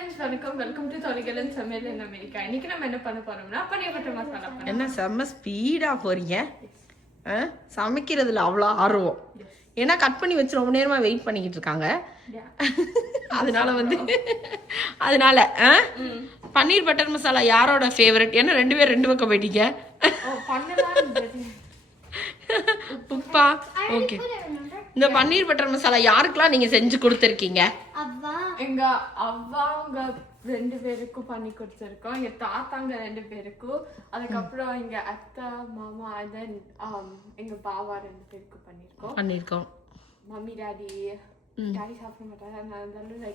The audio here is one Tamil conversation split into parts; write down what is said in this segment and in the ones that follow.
friends, welcome to Tholigalan Samayal in America. இன்னைக்கு நம்ம என்ன பண்ண போறோம்னா பன்னீர் மசாலா பண்ணலாம். என்ன செம்ம ஸ்பீடா போறீங்க? சமைக்கிறதுல அவ்வளோ ஆர்வம். ஏன்னா கட் பண்ணி வச்சு ரொம்ப நேரமா வெயிட் பண்ணிக்கிட்டு இருக்காங்க. அதனால பன்னீர் பட்டர் மசாலா யாரோட ஃபேவரட்? ஏன்னா ரெண்டு பேர் ரெண்டு பக்கம் போயிட்டீங்க. உப்பா ஓகே. இந்த பன்னீர் பட்டர் மசாலா யாருக்கெல்லாம் நீங்க செஞ்சு கொடுத்துருக்கீங்க? எங்க அவ்வாங்க ரெண்டு பேருக்கும் பண்ணி கொடுத்துருக்கோம், எங்க தாத்தாங்க ரெண்டு பேருக்கும், அதுக்கப்புறம் எங்க அத்தா மாமா, தென் எங்க பாவா ரெண்டு பேருக்கும் பண்ணிருக்கோம். மம்மி டாடி சாப்பிட மாட்டாரு,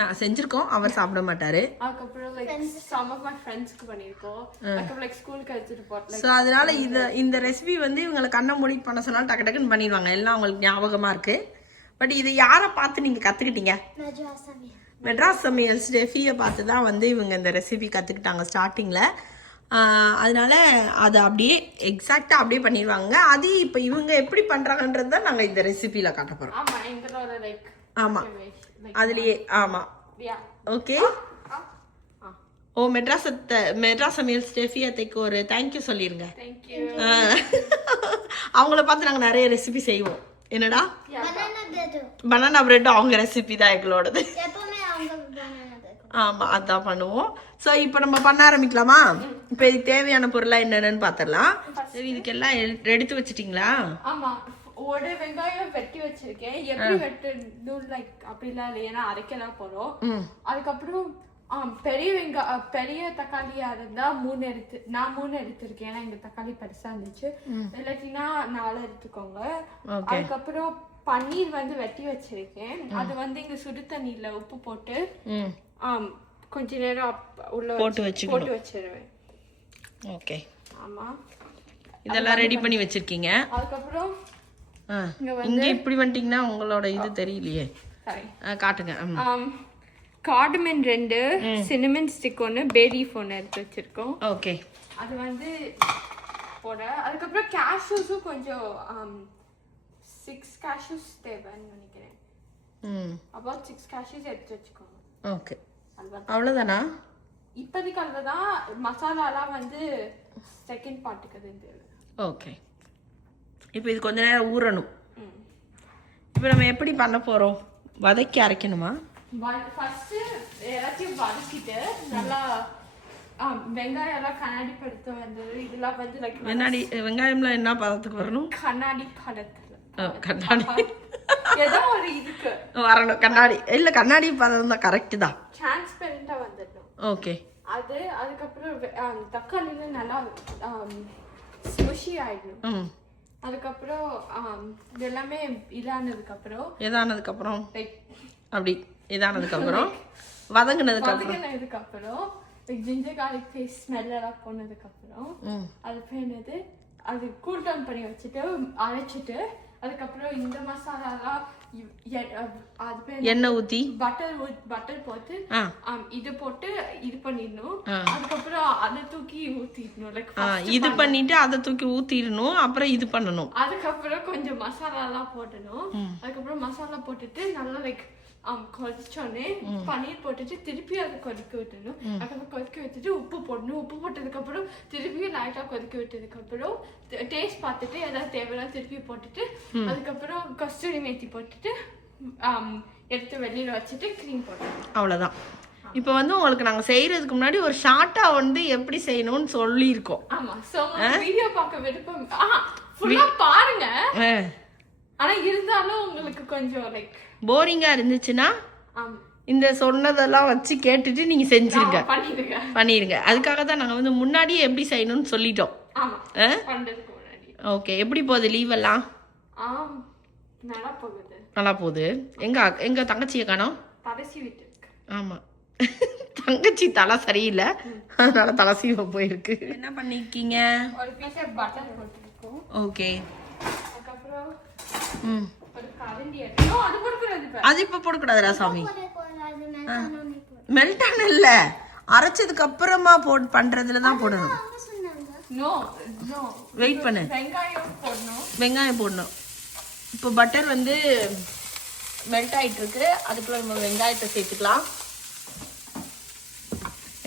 நான் செஞ்சிருக்கோம், அவர் சாப்பிட மாட்டாரு. அதுக்கப்புறம் லைக் சம் ஆஃப் மை ஃப்ரெண்ட்ஸ்க்கு பண்ணிருக்கோம், அதுக்கப்புறம் லைக் ஸ்கூலுக்கு எடுத்துட்டு போறோம். ஸோ அதனால இந்த ரெசிபி இவங்களை கண்ணை மூடி பண்ண சொன்னாலும் டக்கு டக்குன்னு பண்ணிடுவாங்க, எல்லாம் அவங்களுக்கு ஞாபகமா இருக்கு. பட் இது யாரை பார்த்து நீங்க கத்துக்கிட்டீங்க? மெட்ராஸ் சமையல் ஸ்டெஃபியை பார்த்து தான் இவங்க இந்த ரெசிபி கற்றுக்கிட்டாங்க ஸ்டார்டிங்கில். அதனால அதை அப்படியே எக்ஸாக்டாக அப்படியே பண்ணிடுவாங்க. அது இப்போ இவங்க எப்படி பண்ணுறாங்கன்றது தான் நாங்கள் இந்த ரெசிபியில் காட்ட போகிறோம். ஆமாம், அதுலேயே ஆமாம். ஓகே. ஓ மெட்ராஸ் சமையல் ஸ்டெஃபி அத்தைக்கு ஒரு தேங்க்யூ சொல்லிடுங்க. அவங்கள பார்த்து நாங்கள் நிறைய ரெசிபி செய்வோம். என்னடா? பனானா பிரெட் அவங்க ரெசிபி தான் எங்களோடது. ஆமா, அதான் பண்ணுவோம். ஸோ இப்போ நம்ம பண்ண ஆரம்பிக்கலாமா? இப்போ இதுக்கு தேவையான பொருளாக என்னென்னு பார்த்துடலாம். சரி, இதுக்கெல்லாம் எடுத்து வச்சிட்டிங்களா? ஆமா, ஒரு வெங்காயம் வெட்டி வச்சிருக்கேன். எப்படி வெட்டணும் லைக் அப்படிலாம் இல்லை, ஏன்னா அரைக்கலாம் போறோம். அதுக்கப்புறம் பெரிய தக்காளியா இருந்தா நான் மூணு எடுத்திருக்கேன், ஏன்னா எங்க தக்காளி பெருசா இருந்துச்சு. இல்லாட்டினா 4 எடுத்துக்கோங்க. அதுக்கப்புறம் பன்னீர் வெட்டி வச்சிருக்கேன். அது இங்க சுடு தண்ணியில உப்பு போட்டு கொஞ்ச நேரம் உள்ள போட்டு வச்சிருவேன். ஓகே. ஆமா, இதெல்லாம் ரெடி பண்ணி வச்சிருக்கீங்க. அதுக்கப்புறம் இங்க இப்படி வந்துட்டீங்கன்னா உங்களோட இது தெரியலையே, காட்டுங்க. கார்டமன் 2, சின்னமன் ஸ்டிக் 1, பே லீஃப் 1 எடுத்து வச்சிருக்கோம். ஓகே. அது போட. அதுக்கப்புறம் கேஷ்யூஸும் கொஞ்சம் 6 cashews தேவைன்னு நினைக்கிறேன். about 6 cashews எடுத்து வச்சுக்கோங்க. ஓகே, அவ்வளவுதானா? இப்போதைக்கு அவ்வளவுதான். மசாலாலாம் செகண்ட் பார்ட்டுக்கு தேவை. ஓகே. இப்போ இது கொஞ்ச நேரம் ஊறணும். இப்போ நம்ம எப்படி பண்ண போறோம்? வதக்கி அரைக்கணுமா? ஃபர்ஸ்ட் எல்லாத்தையும் வதக்கிட்டு நல்லா வெங்காயம் எல்லாம் கண்ணாடி பதத்து வந்தது. இதெல்லாம் வெங்காயம்லாம் என்ன பதத்துக்கு வரணும்? கண்ணாடி பதத்துல. கண்ணாடி ஏதோ ஒரு இதுக்கு வரணும். கண்ணாடி இல்ல, கண்ணாடி பதம் தான். கரெக்ட் தான். டிரான்ஸ்பரண்டா வந்துடணும். ஓகே. அதுக்கப்புறம் தக்காளில நல்லா ஸ்முஷி ஆயிடணும். அதுக்கப்புறம் எல்லாமே இதானதுக்கு அப்புறம் அப்படி இதானதுக்கு அப்புறம் வதங்கினதுக்கு அப்புறம் ஜிஞ்சர் கார்லிக் பேஸ்ட் ஸ்மெல் எல்லாம் போனதுக்கு அப்புறம் அது கூல் டவுன் பண்ணி வச்சுட்டு அரைச்சிட்டு, அதுக்கப்புறம் இந்த மசாலாலாம் எண்ணெய் ஊத்தி பட்டர் போட்டு இது போட்டு இது பண்ணிடணும். அதுக்கப்புறம் அதை தூக்கி ஊத்திடணும். இது பண்ணிட்டு அதை தூக்கி ஊத்திடணும். அப்புறம் இது பண்ணணும். அதுக்கப்புறம் கொஞ்சம் மசாலா எல்லாம் போட்டணும். அதுக்கப்புறம் மசாலா போட்டுட்டு நல்லா கொதிச்சோடனே பன்னீர் போட்டுட்டு திருப்பி அதை கொதிக்க விட்டணும். அதுக்கப்புறம் கொதிக்க விட்டுட்டு உப்பு போடணும். உப்பு போட்டதுக்கு அப்புறம் திருப்பி லைட்டா கொதிக்க விட்டதுக்கு அப்புறம் டேஸ்ட் பார்த்துட்டு ஏதாவது தேவையான திருப்பி போட்டுட்டு, அதுக்கப்புறம் கஸ்தூரி மேத்தி போட்டுட்டு எடுத்து வெளியில வச்சுட்டு கிரீம் போடணும். அவ்வளவுதான். இப்போ உங்களுக்கு நாங்க செய்யறதுக்கு முன்னாடி ஒரு ஷார்ட்டா எப்படி செய்யணும்னு சொல்லியிருக்கோம். ஆமா, சோ வீடியோ பார்க்க விருப்பம் ஃபுல்லா பாருங்க. ஆனா இருந்தாலும் உங்களுக்கு கொஞ்சம் லைக் போரிங்கா இருந்துச்சுன்னா இந்த சொன்னதெல்லாம் வச்சு கேட்டுட்டு நீங்க செஞ்சிருங்க, பண்ணிருங்க. அதுக்காக தான் நாங்க முன்னாடியே எப்படி செய்யணும்னு சொல்லிட்டோம். ஓகே. எப்படி போகுது லீவ் எல்லாம்? நல்லா போகுது. எங்க தங்கச்சியை காணோம்? ஆமா, தங்கச்சி தலை சரியில்லை, அதனால தலை சீவ போயிருக்கு. என்ன பண்ணிருக்கீங்க? ஓகே. அது இப்ப போடக்கூடாதுடா சாமி. மெல்டான இல்ல, அரைச்சதுக்கு அப்புறமா பண்றதுலதான் போடணும். வெயிட் பண்ணு. வெங்காயம் போடணும். இப்போ பட்டர் மெல்ட் ஆயிட்டு இருக்கு. அதுக்குள்ள நம்ம வெங்காயத்தை சேர்த்துக்கலாம்.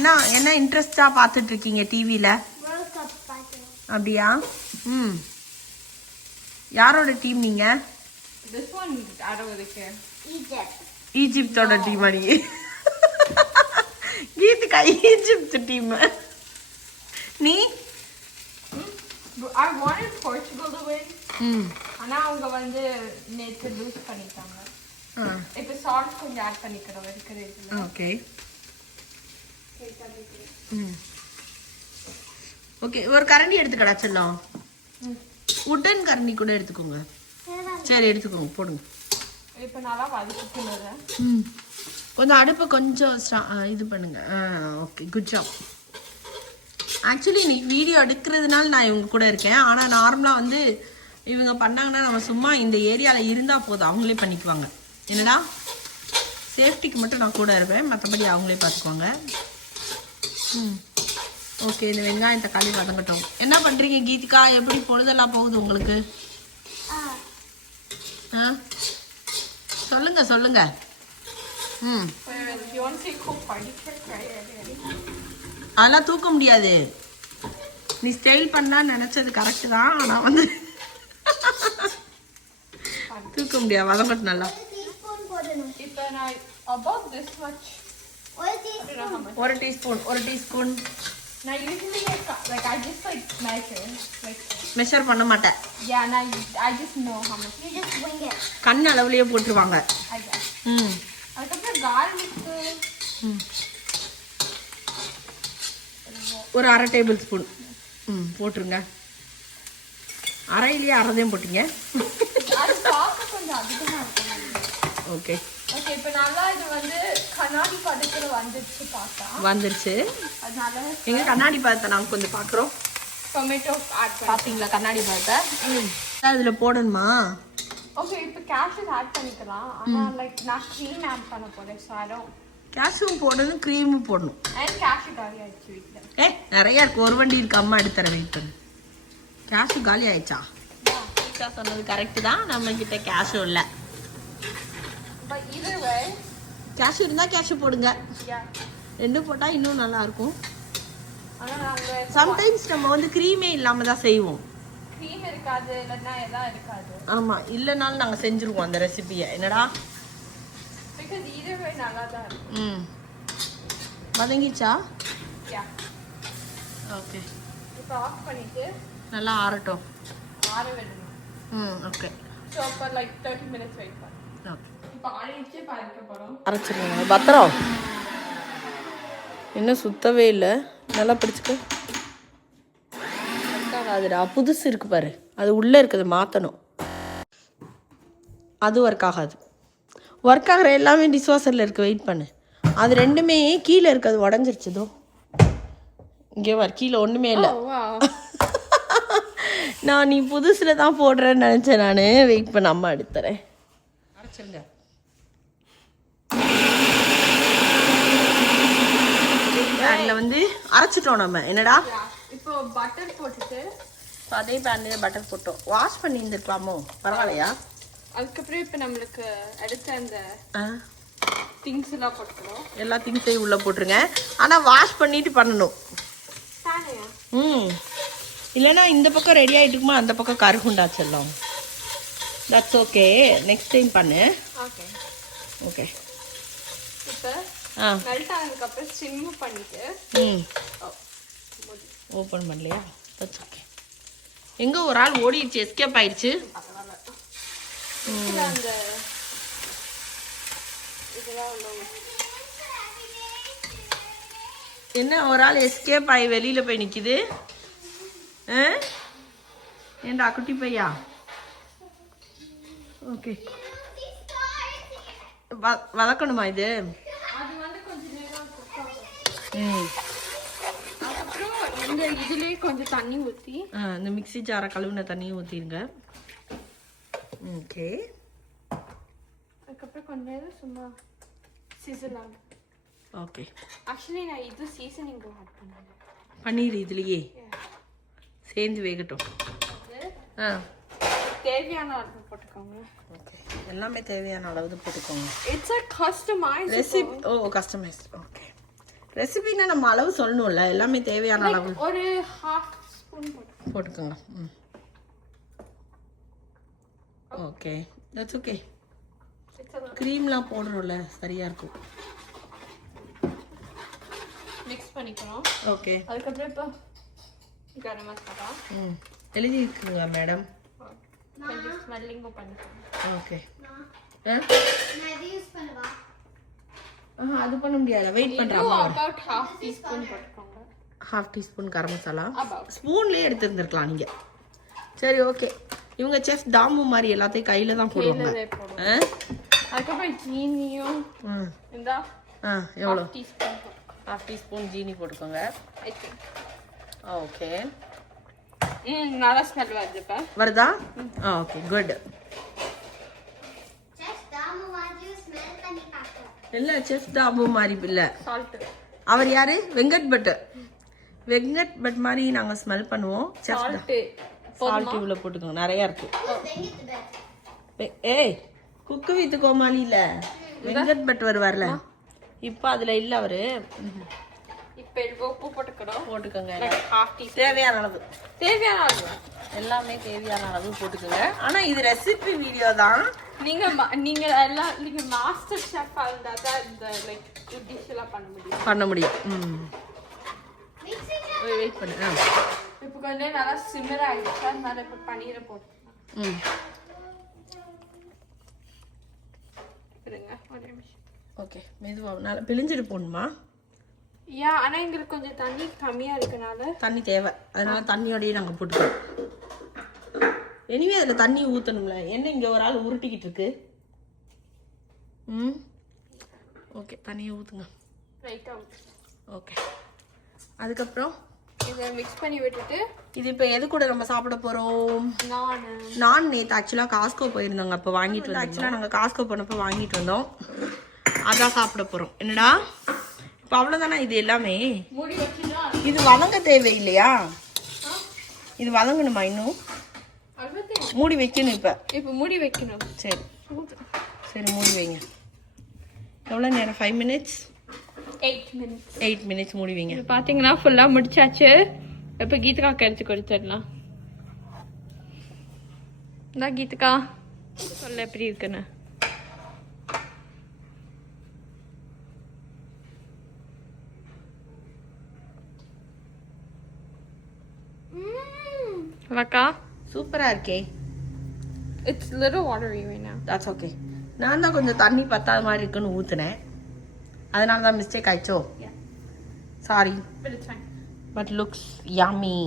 என்ன இன்ட்ரெஸ்டா பார்த்துட்டு இருக்கீங்க டிவியில? அப்படியா? ம். யாரோட டீம் நீங்க? This one, I don't really care. ஈஜிப்தோட டீம் நீங்க? Geethika Egypt team. நீ? I wanted Portugal to win. ஆனா அவங்க வந்து நேத்து லூஸ் பண்ணிட்டாங்க. இப்போ சால்ட் கொஞ்சம் ஆட் பண்ணிக்கிறோம் வெறுக்கிறதுல. ஓகே. ஓகே, ஒரு கரண்டி எடுத்துக்கடா செல்லம். உட்டன் கரண்டி கூட எடுத்துக்கோங்க. சரி எடுத்துக்கோங்க, போடுங்க. இப்போ நல்லா வதக்கிக்கணும்ல. கொஞ்சம் அடுப்பை கொஞ்சம் இது பண்ணுங்க. Okay, good job. ஆக்சுவலி இன்னைக்கு வீடியோ எடுக்கிறதுனால நான் இவங்க கூட இருக்கேன். ஆனால் நார்மலாக வந்து இவங்க பண்ணாங்கன்னா நம்ம சும்மா இந்த ஏரியாவில் இருந்தால் போதும், அவங்களே பண்ணிக்குவாங்க. என்னடா சேஃப்டிக்கு மட்டும் நான் கூட இருப்பேன், மற்றபடி அவங்களே பார்த்துக்குவாங்க. ஓகே, இந்த வெங்காயம் தக்காளி வதங்கட்டும். என்ன பண்ணுறீங்க கீதிகா? எப்படி பொழுதெல்லாம் போகுது உங்களுக்கு? சொல்லுங்க சொல்லுங்க. அதெல்லாம் தூக்க முடியாது. நீ ஸ்டைல் பண்ணா நினைச்சது கரெக்ட் தான், ஆனா வந்து தூக்க முடியாது. வதங்கட்டும் நல்லா. இப்போ நான் about this much. ஒரு டீஸ்பூன். நான் usually like I just like measure பண்ண மாட்டேன். Yeah, and I just know how much. You just wing it. கண் அளவுலயே போட்டுருவாங்க. I guess. அதுக்கப்புறம் garlic ஒரு 1/2 டேபிள் ஸ்பூன் போட்டுருங்க. அரையிலேயே அரைதையும் போட்டீங்க. அது பார்க்க கொஞ்சம் அதிகமா இருக்கு. ஓகே ஓகே, இப்போ நல்லா இது வந்து கண்ணாடி பதத்துல வந்துருச்சு பார்த்தா. வந்துருச்சு. அதனால எங்க கண்ணாடி பதத்தை நாங்கள் கொஞ்சம் பார்க்குறோம். டொமேட்டோ ஆட் பார்த்தீங்களா கண்ணாடி பதத்தை? அதில் போடணுமா? ஓகே, இப்போ கேஷ்யூஸ் ஆட் பண்ணிக்கலாம். ஆனால் லைக் நான் க்ரீம் ஆட் பண்ண போகிறேன். ஸோ அதுவும் கேஷ்யூவும் போடணும், க்ரீமும் போடணும். அண்ட் கேஷ்யூ காலி ஆயிடுச்சு வீட்டில். நிறையா இருக்கு. ஒரு வண்டி இருக்கு, அம்மா எடுத்துற வெயிட் பண்ணு. கேஷ்யூ காலி ஆயிடுச்சா? சொன்னது கரெக்டு தான், நம்ம கிட்ட கேஷ்யூ இல்லை. கேஷ்யூ இருந்தால் கேஷ்யூ போடுங்க. ரெண்டும் போட்டால் இன்னும் நல்லா இருக்கும். சம்டைம்ஸ் நம்ம வந்து க்ரீமே இல்லாமல் தான் செய்வோம். க்ரீம் இருக்காது, இல்லைன்னா எல்லாம் இருக்காது. ஆமாம், இல்லைனாலும் நாங்கள் செஞ்சுருவோம் அந்த ரெசிபியை. என்னடா பிகாஸ் இதுவே நல்லா தான் இருக்கும். வதங்கிச்சா? ஓகே, இப்போ ஆஃப் பண்ணிட்டு நல்லா ஆறட்டும். ஆற விடணும். ஓகே. ஸோ அப்போ லைக் 30 minutes வெயிட் பண்ணு. ஓகே, இப்போ ஆறிச்சு பறிக்க போகிறோம். அரைச்சிருங்க. பத்திரம் இன்னும் சுத்தவே இல்லை. நல்லா பிடிச்சிக்க. ஆகாதுடா, புதுசு இருக்கு பாரு, அது உள்ளே இருக்குது, மாற்றணும். அது ஒர்க் ஆகாது. ஒர்க் ஆகிற எல்லாமே டிஷ்வாஷரில் இருக்குது, வெயிட் பண்ணு. அது ரெண்டுமே கீழே இருக்குது, அது உடஞ்சிருச்சுதோ. இங்கே வர கீழே ஒன்றுமே இல்லை. நான் நீ புதுசில் தான் போடுறேன்னு நினச்சேன் நான். வெயிட் பண்ண, அம்மா எடுத்துறேன். அரைச்சிருங்க. அதில் வந்து அரைச்சிட்டோம் நம்ம. என்னடா இப்போ பட்டர் போட்டுட்டு அதே பேன்லேயே பட்டர் போட்டோம். வாஷ் பண்ணி இருந்துருக்கலாமோ? பரவாயில்லையா? அதுக்கப்புறம் இப்போ நம்மளுக்கு அடுத்த அந்த திங்ஸ் எல்லாம் போட்டுக்கணும். எல்லா திங்ஸையும் உள்ளே போட்டுருங்க. ஆனால் வாஷ் பண்ணிட்டு பண்ணணும். இல்லைன்னா இந்த பக்கம் ரெடி ஆகிட்டு இருக்குமா, அந்த பக்கம் கருகுண்டா செல்லும். தட்ஸ் ஓகே, நெக்ஸ்ட் டைம் பண்ணு. Okay okay. இப்போ மெல்ட் ஆனதுக்கப்புறம் சிம் பண்ணிட்டு ஓப்பன் பண்ணலையா? That's okay. எங்கே ஒரு ஆள் ஓடிடுச்சு, எஸ்கேப் ஆயிடுச்சு. அந்த இதெல்லாம் என்ன ஒரு ஆள் எஸ்கேப் ஆகி வெளியில் போய் நிற்கிது? ஏண்டா குட்டி பையா? ஓகே, வதக்கணுமா இது? அது வந்து கொஞ்சம் நேரம் அப்புறம் இந்த இதுலேயே கொஞ்சம் தண்ணி ஊற்றி இந்த மிக்ஸி ஜாரை கழுவுன தண்ணியும் ஊற்றிடுங்க. ஓகே. அதுக்கப்புறம் கொஞ்சம் நேரம் சும்மா சீசன். ஓகே. ஆக்சுவலி நான் இது சீசனிங் ஆட் பண்ணேன். பன்னீர் இதுலேயே சேர்ந்து வேகட்டும். தேவையான அளவு போட்டுக்கோங்க. ஓகே, எல்லாமே தேவையான அளவு போட்டுக்கோங்க. It's a customized recipe. Oh, customised. Okay. ரெசிபினா நம்ம அளவு சொல்லணும்ல, எல்லாமே தேவையான அளவு ஒரு 1/2 ஸ்பூன் போட்டுக்கோங்க. Okay, that's okay. க்ரீம்லாம் போடுறோம்ல, சரியா இருக்கும். மிக்ஸ் பண்ணிக்கிறோம். ஓகே, அதுக்கப்புறம் இப்போ கரம் மசாலா எழுதிருக்குங்க மேடம். கொஞ்சம் ஸ்மெல்லிங்கும் பண்ணிக்கிறோம். ஓகே, அது பண்ண முடியாது, வெயிட் பண்றாங்க. about 1/2 teaspoon போட்டுக்கோங்க. 1/2 டீஸ்பூன் கரம் மசாலா. About. ஸ்பூன்லயே எடுத்துருந்துருக்கலாம் நீங்க. சரி, ஓகே. இவங்க செஃப் தாமு மாதிரி எல்லாத்தையும் கையில தான் போடுவாங்க. அதுக்கப்புறம் ஜீனியும் இந்த எவ்வளோ? 1/2 teaspoon 1/2 டீஸ்பூன் ஜீனி போட்டுக்கோங்க. I think. ஓகே, நல்லா ஸ்மெல் வருது இப்போ. வருதா? Okay, good. இல்ல, செஃப் தாபு மாதிரி இல்ல. சால்ட். அவர் யாரு? வெங்கட் பட். வெங்கட் பட் மாதிரி நாங்க ஸ்மெல் பண்ணுவோம். சால்ட். சால்ட் இவ்வளோ போட்டுக்கோங்க, நிறைய இருக்கு. ஏய், குக்கு வித் கோமாளி இல்ல, வெங்கட் பட் வருவார்ல, இப்போ அதுல இல்ல அவரு. இப்போ உப்பு போட்டுக்கிறோம். போட்டுக்கோங்க, 1/2 teaspoon. தேவையான அளவு. தேவையான அளவு எல்லாமே தேவையான அளவு போட்டுக்கோங்க. ஆனா இது ரெசிபி வீடியோ தான். நீங்க எல்லாம் நீங்க மாஸ்டர் ஷெஃப் இருந்தா தான் இந்த லைக் டிஷ் எல்லாம் பண்ண முடியும். வெயிட் பண்ணு. இப்போ கொஞ்சம் நல்லா சிம்மர் ஆயிடுச்சு, அதனால இப்போ பன்னீரை போட்டுக்கலாம். இருங்க ஒரு நிமிஷம். ஓகே, மெதுவா நல்லா பிழிஞ்சிட்டு போடணுமா? ஆனா எங்களுக்கு கொஞ்சம் தண்ணி கம்மியா இருக்கனால தண்ணி தேவை, அதனால தண்ணியோடய நாங்க போட்டுக்கிறோம். எனிவே அதுல தண்ணி ஊத்தணும்ல. என்ன இங்க ஒரு ஆள் உருட்டிக்கிட்டு இருக்கு. ஓகே, தண்ணியை ஊத்துங்க. ரைட்டா. ஓகே, அதுக்கப்புறம் இதை மிக்ஸ் பண்ணி விட்டுட்டு இது இப்போ எது கூட நம்ம சாப்பிட போறோம்? நான் நேற்று ஆக்சுவலாக காஸ்கோ போயிருந்தோங்க, அப்போ வாங்கிட்டு வந்தோம். ஆக்சுவலாக நாங்கள் காஸ்கோ போனப்போ வாங்கிட்டு வந்தோம், அதான் சாப்பிட போறோம். என்னடா இப்போ அவ்வளோதானா? இது எல்லாமே இது வதங்க தேவை இல்லையா? இது வதங்கணுமா இன்னும்? மூடி வைக்கணும். இப்போ மூடி வைக்கணும். சரி சரி, மூடி வைங்க. எவ்வளோ நேரம்? 5 minutes? 8 minutes மூடி வைங்க. பாத்தீங்கன்னா ஃபுல்லா முடிச்சாச்சு. இப்போ கீதா கரைச்சி கொடுத்துடலாம். இந்த கீதா சொல்ல எப்படி இருக்குன்னு. Vaka, சூப்பரா இருக்கே. It's little watery right now. That's okay. நான் தான் கொஞ்சம் தண்ணி பத்தாத மாதிரி இருக்குன்னு ஊத்துனேன், அதனால தான் mistake ஆயிச்சோ. Yeah. Sorry. But it's fine. But looks yummy.